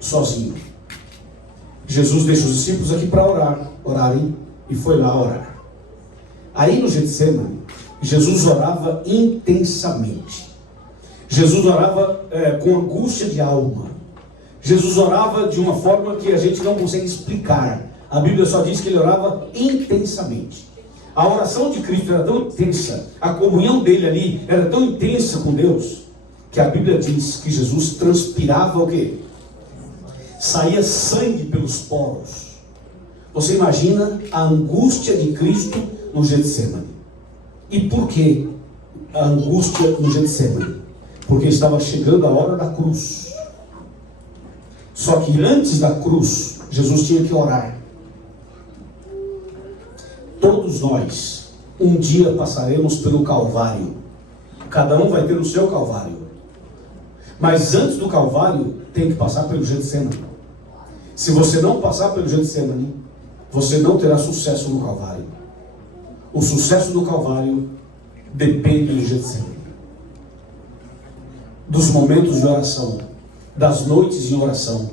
sozinho. Jesus deixa os discípulos aqui para orarem, e foi lá orar. Aí no Getsemane, Jesus orava intensamente. Jesus orava com angústia de alma. Jesus orava de uma forma que a gente não consegue explicar. A Bíblia só diz que ele orava intensamente. A oração de Cristo era tão intensa, a comunhão dele ali era tão intensa com Deus, que a Bíblia diz que Jesus transpirava o quê? Saía sangue pelos poros. Você imagina a angústia de Cristo no Getsemane. E por que a angústia no Getsemane? Porque estava chegando a hora da cruz. Só que antes da cruz, Jesus tinha que orar. Todos nós, um dia passaremos pelo Calvário. Cada um vai ter o seu Calvário. Mas antes do Calvário, tem que passar pelo Getsemane. Se você não passar pelo Getsemane, você não terá sucesso no Calvário. O sucesso do Calvário depende do Getsemane. Dos momentos de oração, das noites em oração,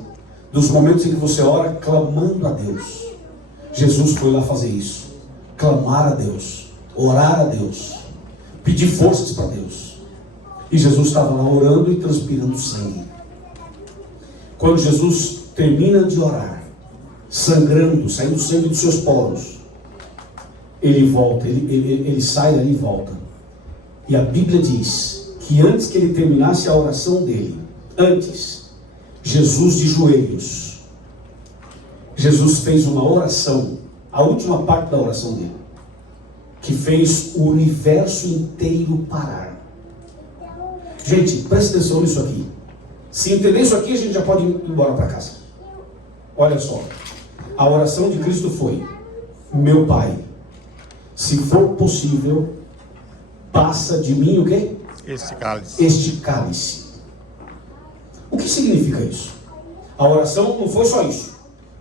dos momentos em que você ora clamando a Deus. Jesus foi lá fazer isso. Clamar a Deus, orar a Deus, pedir forças para Deus. E Jesus estava lá orando e transpirando sangue. Quando Jesus termina de orar, sangrando, saindo sangue dos seus poros, ele volta, ele sai dali e volta. E a Bíblia diz que antes que ele terminasse a oração dele, antes, Jesus de joelhos, Jesus fez uma oração, a última parte da oração dele, que fez o universo inteiro parar. Gente, preste atenção nisso aqui. Se entender isso aqui, a gente já pode ir embora para casa. Olha só, a oração de Cristo foi: meu Pai, se for possível, passa de mim o quê? Este cálice. Este cálice. O que significa isso? A oração não foi só isso.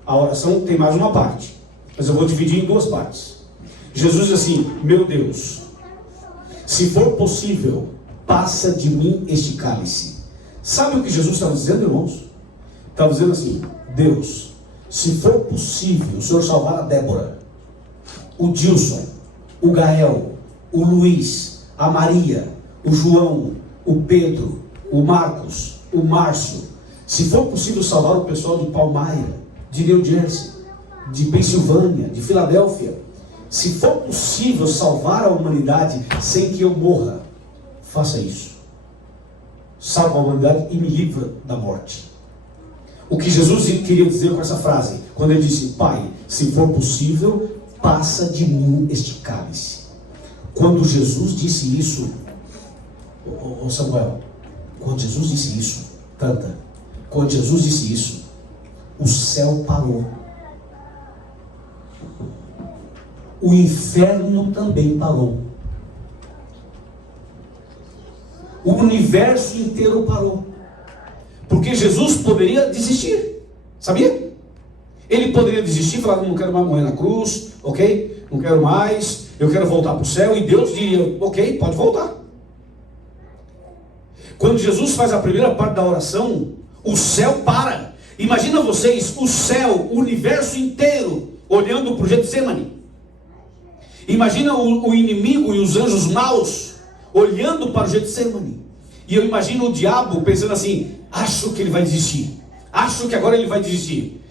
A oração tem mais uma parte, mas eu vou dividir em duas partes. Jesus diz assim: meu Deus, se for possível, passa de mim este cálice. Sabe o que Jesus estava dizendo, irmãos? Estava dizendo assim: Deus, se for possível o Senhor salvar a Débora, o Dilson, o Gael, o Luiz, a Maria, o João, o Pedro, o Marcos, o Márcio, se for possível salvar o pessoal de Palmaira, de New Jersey, de Pensilvânia, de Filadélfia, se for possível salvar a humanidade sem que eu morra, faça isso. Salva a humanidade e me livra da morte. O que Jesus queria dizer com essa frase, quando ele disse: Pai, se for possível, passa de mim este cálice. Quando Jesus disse isso, ô Samuel, quando Jesus disse isso, canta, quando Jesus disse isso, o céu parou. O inferno também parou. O universo inteiro parou. Porque Jesus poderia desistir. Sabia? Ele poderia desistir e falar: não quero mais morrer na cruz, ok? Não quero mais, eu quero voltar para o céu. E Deus diria: ok, pode voltar. Quando Jesus faz a primeira parte da oração, o céu para. Imagina vocês, o céu, o universo inteiro, olhando para o Getsemane. Imagina o inimigo e os anjos maus olhando para o Getsemane. E eu imagino o diabo pensando assim: acho que ele vai desistir. Acho que agora ele vai desistir.